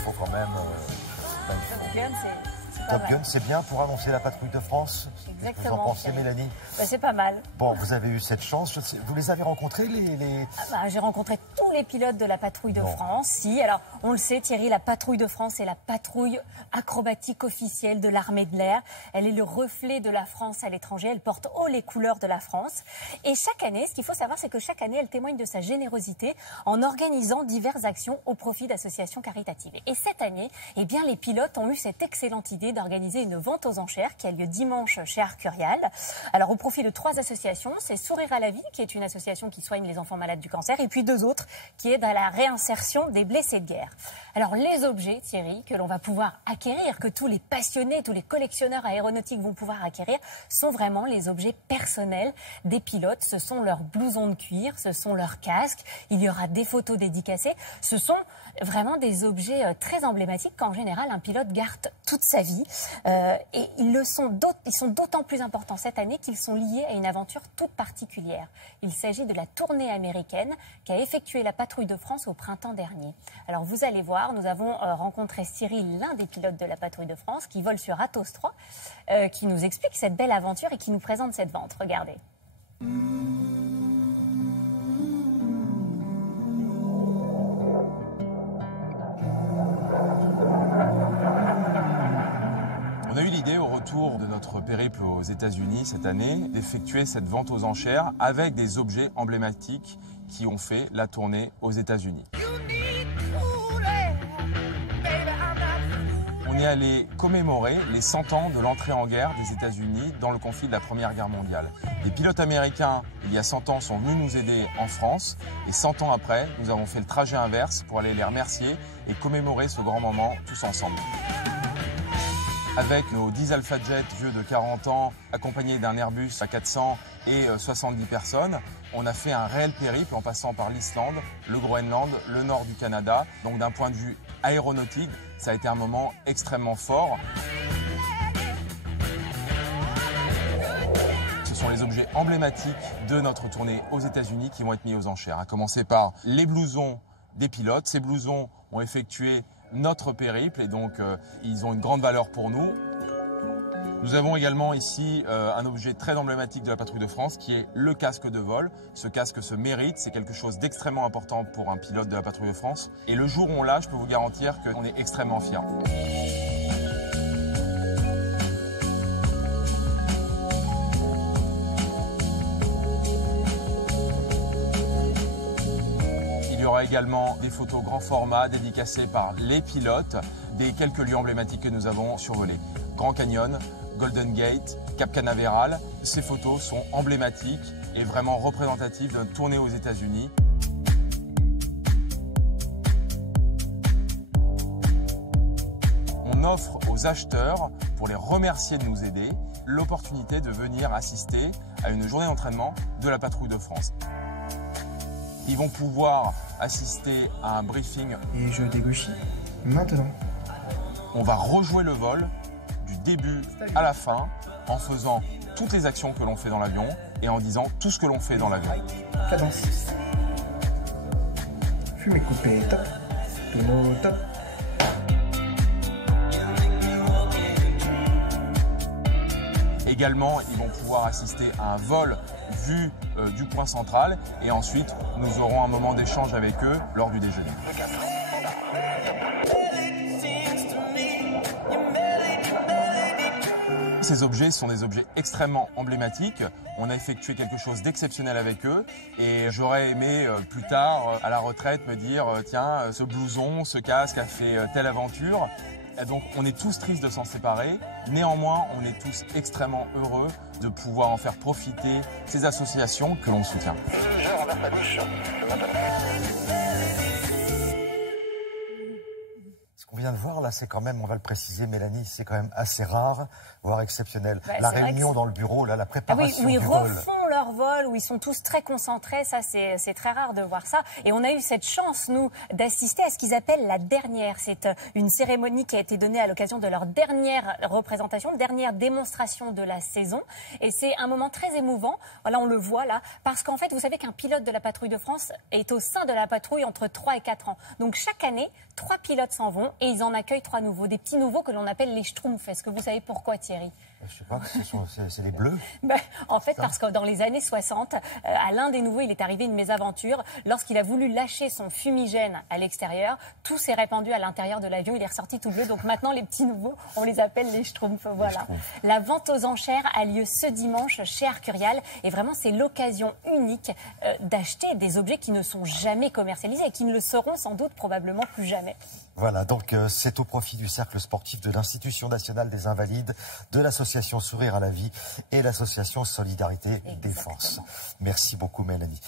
faut quand même... Top Gun, c'est pas Top mal. Gun, c'est bien pour annoncer la patrouille de France. Exactement. Vous en pensez, Mélanie? C'est pas mal. Bon, vous avez eu cette chance. Vous les avez rencontrés, J'ai rencontré tous les pilotes de la patrouille de France. Si, alors on le sait, Thierry, la patrouille de France est la patrouille acrobatique officielle de l'armée de l'air. Elle est le reflet de la France à l'étranger. Elle porte haut les couleurs de la France. Et chaque année, ce qu'il faut savoir, c'est que chaque année, elle témoigne de sa générosité en organisant diverses actions au profit d'associations caritatives. Et cette année, eh bien, les pilotes ont eu cette excellente idée d'organiser une vente aux enchères qui a lieu dimanche chez Arcurial. Alors, au profit de 3 associations, c'est Sourire à la vie, qui est une association qui soigne les enfants malades du cancer, et puis 2 autres qui aident à la réinsertion des blessés de guerre. Alors, les objets, Thierry, que l'on va pouvoir acquérir, que tous les passionnés, tous les collectionneurs aéronautiques vont pouvoir acquérir, sont vraiment les objets personnels des pilotes. Ce sont leurs blousons de cuir, ce sont leurs casques, il y aura des photos dédicacées. Ce sont vraiment des objets très emblématiques qu'en général un pilote garde toute sa vie. Et ils sont d'autant plus importants cette année qu'ils sont liés à une aventure toute particulière. Il s'agit de la tournée américaine qu'a effectuée la patrouille de France au printemps dernier. Alors vous allez voir, nous avons rencontré Cyril, l'un des pilotes de la patrouille de France, qui vole sur Atos 3, qui nous explique cette belle aventure et qui nous présente cette vente. Regardez. On a eu l'idée, au retour de notre périple aux États-Unis cette année, d'effectuer cette vente aux enchères avec des objets emblématiques qui ont fait la tournée aux États-Unis. On est allé commémorer les 100 ans de l'entrée en guerre des États-Unis dans le conflit de la Première Guerre mondiale. Les pilotes américains, il y a 100 ans, sont venus nous aider en France. Et 100 ans après, nous avons fait le trajet inverse pour aller les remercier et commémorer ce grand moment tous ensemble. Avec nos 10 Alpha Jet vieux de 40 ans, accompagnés d'un Airbus à 400 et 70 personnes, on a fait un réel périple en passant par l'Islande, le Groenland, le nord du Canada. Donc d'un point de vue aéronautique, ça a été un moment extrêmement fort. Ce sont les objets emblématiques de notre tournée aux États-Unis qui vont être mis aux enchères. À commencer par les blousons des pilotes. Ces blousons ont effectué notre périple et donc ils ont une grande valeur pour nous. Nous avons également ici un objet très emblématique de la patrouille de France qui est le casque de vol. Ce casque se mérite, c'est quelque chose d'extrêmement important pour un pilote de la patrouille de France. Et le jour où on l'a, je peux vous garantir qu'on est extrêmement fiers. Il y aura également des photos grand format dédicacées par les pilotes des quelques lieux emblématiques que nous avons survolés. Grand Canyon, Golden Gate, Cap Canaveral. Ces photos sont emblématiques et vraiment représentatives d'une tournée aux États-Unis. On offre aux acheteurs, pour les remercier de nous aider, l'opportunité de venir assister à une journée d'entraînement de la patrouille de France. Ils vont pouvoir assister à un briefing. Et je dégauchis maintenant. On va rejouer le vol du début à la fin en faisant toutes les actions que l'on fait dans l'avion et en disant tout ce que l'on fait dans l'avion. Cadence. Fumée coupée, top. Tonneau, top. Également, ils vont pouvoir assister à un vol vu du point central et ensuite, nous aurons un moment d'échange avec eux lors du déjeuner. Ces objets sont des objets extrêmement emblématiques. On a effectué quelque chose d'exceptionnel avec eux et j'aurais aimé plus tard, à la retraite, me dire tiens, ce blouson, ce casque a fait telle aventure. Et donc on est tous tristes de s'en séparer. Néanmoins, on est tous extrêmement heureux de pouvoir en faire profiter ces associations que l'on soutient. Ce qu'on vient de voir là, c'est quand même, on va le préciser, Mélanie, c'est quand même assez rare, voire exceptionnel. Bah, la c'est vrai réunion que dans le bureau, là, la Ah oui, préparation où ils du vol. refont leur leur vol, où ils sont tous très concentrés. Ça, c'est très rare de voir ça. Et on a eu cette chance, nous, d'assister à ce qu'ils appellent la dernière. C'est une cérémonie qui a été donnée à l'occasion de leur dernière représentation, dernière démonstration de la saison. Et c'est un moment très émouvant. Voilà, on le voit là. Parce qu'en fait, vous savez qu'un pilote de la patrouille de France est au sein de la patrouille entre 3 et 4 ans. Donc chaque année, 3 pilotes s'en vont et ils en accueillent 3 nouveaux. Des petits nouveaux que l'on appelle les Schtroumpfs. Est-ce que vous savez pourquoi, Thierry? Je sais pas, c'est les bleus. En fait, parce que dans les années 60, à l'un des nouveaux, il est arrivé une mésaventure. Lorsqu'il a voulu lâcher son fumigène à l'extérieur, tout s'est répandu à l'intérieur de l'avion. Il est ressorti tout bleu. Donc maintenant, les petits nouveaux, on les appelle les Schtroumpfs. Voilà. La vente aux enchères a lieu ce dimanche chez Arcurial. Et vraiment, c'est l'occasion unique d'acheter des objets qui ne sont jamais commercialisés et qui ne le seront sans doute probablement plus jamais. Voilà, donc c'est au profit du cercle sportif de l'Institution nationale des Invalides, de l'association Sourire à la vie et l'association Solidarité Défense. Merci beaucoup, Mélanie.